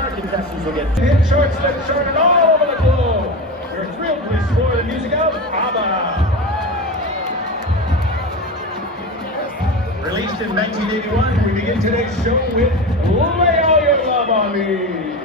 our contestants will get hit shorts that charted all over the globe. We're thrilled to explore the music of ABBA. Released in 1981, we begin today's show with Lay All Your Love on Me.